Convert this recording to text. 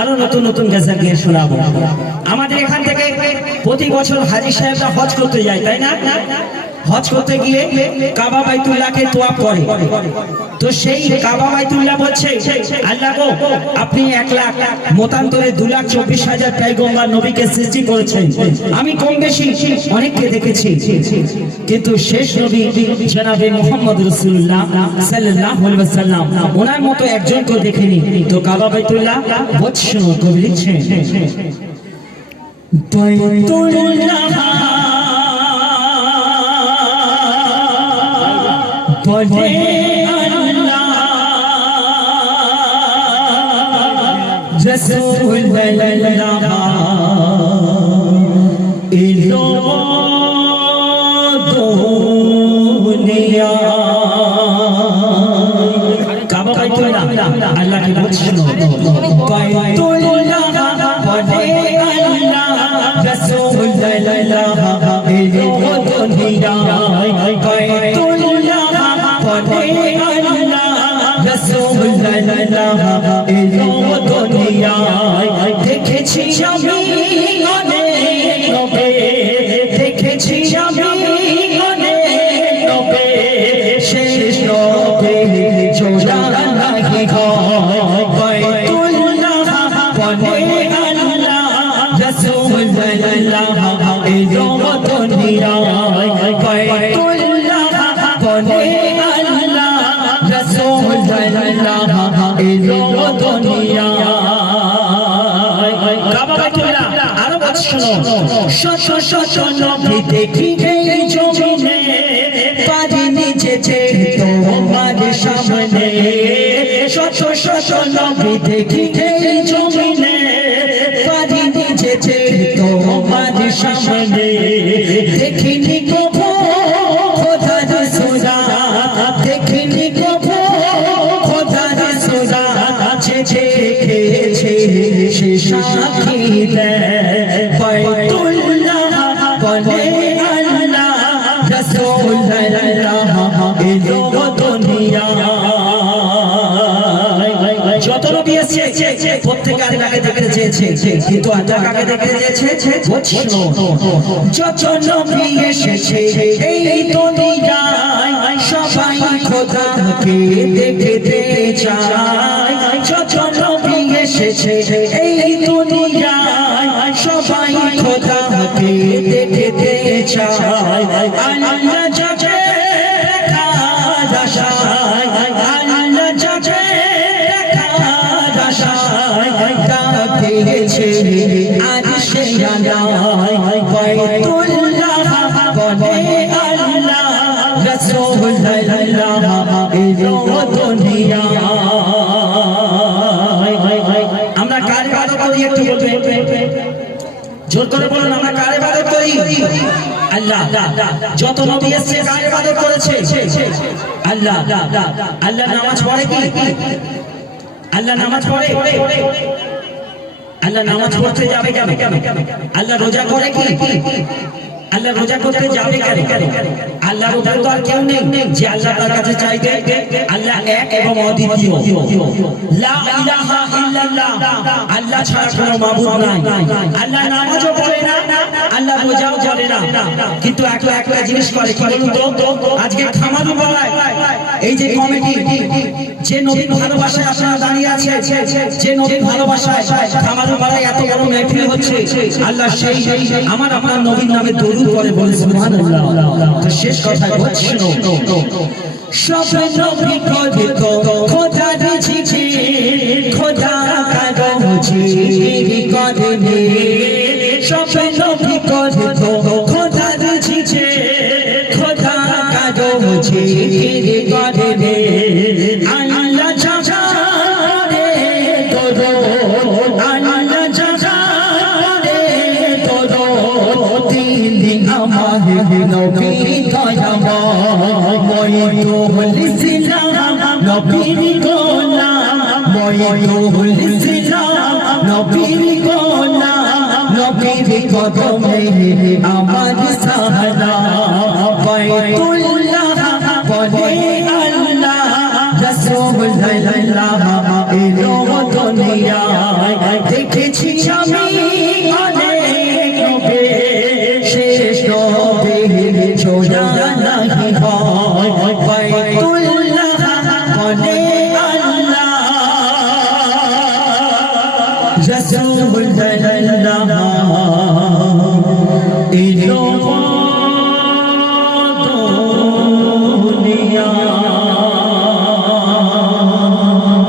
আরও নতুন নতুন গেজা দিয়ে শোনাবো। আমাদের এখান থেকে প্রতি বছর হাজির সাহেবরা হজ করতে যায়, তাই না? হজ করতে গিয়ে কাবা বাইতুল্লাহকে তোয়াপ করে। তো সেই কাবা বাইতুল্লাহ বলছে, আল্লাহ আপনি এক লাখ, মতান্তরে দু লাখ চব্বিশ হাজার পয়গম্বর নবীকে সৃষ্টি করেছেন। আমি কম বেশি অনেককে দেখেছি। কিন্তু শেষ নবী জনাবে মোহাম্মদ রসুল্লাহ ওয়াসাল্লাম। ওনার মতো একজনকে দেখিনি। তো কাবা বাইতুল্লাহ বৎস কবি লিখছেন বাইতুল্লাহ বলে আল্লাহ রসুল্লাহ ইলো রাসূলুল্লাহ ইলো দুনিয়া দেখেছি আমি অনেক নবে দেখেছি আমি অনেক নবে শেষ নবে জোড়া নাহি বাইতুল্লাহ বলে আল্লাহ রাসূলুল্লাহ এলো দুনিয়ায় বাইতুল্লাহ বলে আল্লাহ দুনিয়ায় কাবা বাইতুল্লাহ আরও কথা শোনো। শত শত নবী দেখি এই জমিনে পারিনি যেতে তোমার সামনে। এই সামনে। যেছে খেয়েছে সে সাক্ষী দেয়। বলে আল্লাহ রাসূলুল্লাহ এলো দুনিয়ায় যত নবী এসেছে প্রত্যেকে আল্লাহকে দেখতে চেয়েছে? কিন্তু আল্লাহ কাকে দেখতে চেয়েছে? বুঝছিল যত নবী এসেছে, এই দুনিয়ায় সবাই খোদাকে দেখতে চায়। এসেছে। এই দুনিয়ায় সবাই খোদাকে দেখতে চায়। আল্লাহ যাকে দেখার আশায় আল্লাহ যাকে দেখার আশায় ডাকিয়েছে আজ সে আল্লাহ বাইতুল্লাহ বলে আল্লাহ রাসূলুল্লাহ এলো দুনিয়ায়। আমরা ইবাদত একটু বলবেন জোর করে বলুন, আমরা কার ইবাদত করি? আল্লাহ। যত নবী এসেছে, কার ইবাদত করেছে? আল্লাহ। আল্লাহ নামাজ পড়ে কি? আল্লাহ নামাজ পড়ে? আল্লাহ নামাজ পড়তে যাবে কেন? আল্লাহ রোজা করে কি? আল্লাহ রোজা করতে যাবে কেন? আল্লাহ রোজা তো আর কেউ নেই। যে আল্লাহ তার কাছে চাইবে, আল্লাহ এক এবং অদ্বিতীয়। আল্লাহ ছাড়া কোনো আল্লাহ নামাজও পড়ে না, আল্লাহ রোজাও করে না। কিন্তু একটা একটা জিনিস করে আজকে খামারু বলায় এই যে কমিটি যে নবীর ভালোবাসায় আপনারা দাঁড়িয়ে আছে যে নবীর ভালোবাসায় খামারু বলায় এত বড় মেহফিল হচ্ছে, আল্লাহ সেই আমার আপনার নবীর নামে দরুদ পড়ে বলে, সুবহানাল্লাহ। তো শেষ কথা বলছি করে কারও করে সব তো হলিছিলাম নবীর গোলাম মই তো হলিছিলাম নবীর গোলাম নবীর কদমে আমার সাহারা বাইতুল্লাহ বলে আল্লাহ রাসূলুল্লাহ এলো Ini